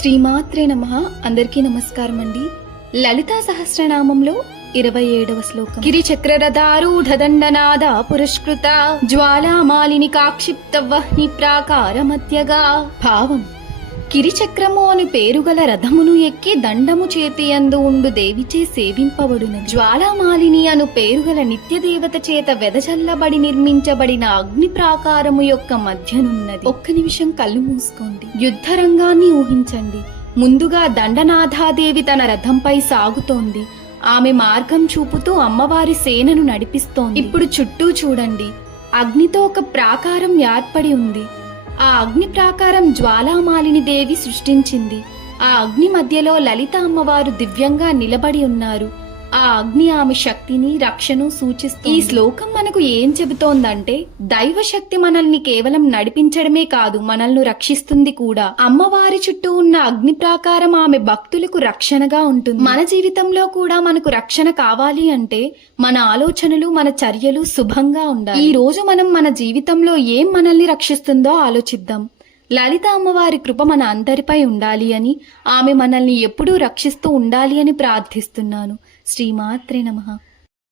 శ్రీమాత్రే నమః. అందరికీ నమస్కారం అండి. లలితా సహస్రనామంలో 27వ శ్లోకం. గిరిచక్రరథారూఢదండనాద పురస్కృత జ్వాలామాలిని కాక్షిప్త వహ్ని ప్రాకార మధ్యగా. భావం: కిరిచక్రము అని పేరుగల రథమును ఎక్కి దండము చేతియందు ఉండు దేవిచే సేవింపబడును. జ్వాలామాలిని అను పేరుగల నిత్యదేవత చేత వెదజల్లబడి నిర్మించబడిన అగ్ని ప్రాకారము యొక్క మధ్యనున్నది. ఒక్క నిమిషం కళ్ళు మూసుకోండి. యుద్ధరంగాన్ని ఊహించండి. ముందుగా దండనాథాదేవి తన రథంపై సాగుతోంది. ఆమె మార్గం చూపుతూ అమ్మవారి సేనను నడిపిస్తోంది. ఇప్పుడు చుట్టూ చూడండి. అగ్నితో ఒక ప్రాకారం ఏర్పడి ఉంది. ఆ అగ్ని ప్రాకారం జ్వాలామాలిని దేవి సృష్టించింది. ఆ అగ్ని మధ్యలో లలిత అమ్మవారు దివ్యంగా నిలబడి ఉన్నారు. ఆ అగ్ని ఆమె శక్తిని, రక్షను సూచిస్తుంది. ఈ శ్లోకం మనకు ఏం చెబుతోందంటే, దైవశక్తి మనల్ని కేవలం నడిపించడమే కాదు, మనల్ని రక్షిస్తుంది కూడా. అమ్మవారి చుట్టూ ఉన్న అగ్ని ప్రాకారం ఆమె భక్తులకు రక్షణగా ఉంటుంది. మన జీవితంలో కూడా మనకు రక్షణ కావాలి అంటే మన ఆలోచనలు, మన చర్యలు శుభంగా ఉండాలి. ఈ రోజు మనం మన జీవితంలో ఏం మనల్ని రక్షిస్తుందో ఆలోచిద్దాం. లలిత అమ్మవారి కృప మన అందరిపై ఉండాలి అని, ఆమె మనల్ని ఎప్పుడూ రక్షిస్తూ ఉండాలి అని ప్రార్థిస్తున్నాను. శ్రీమాత్రే నమః.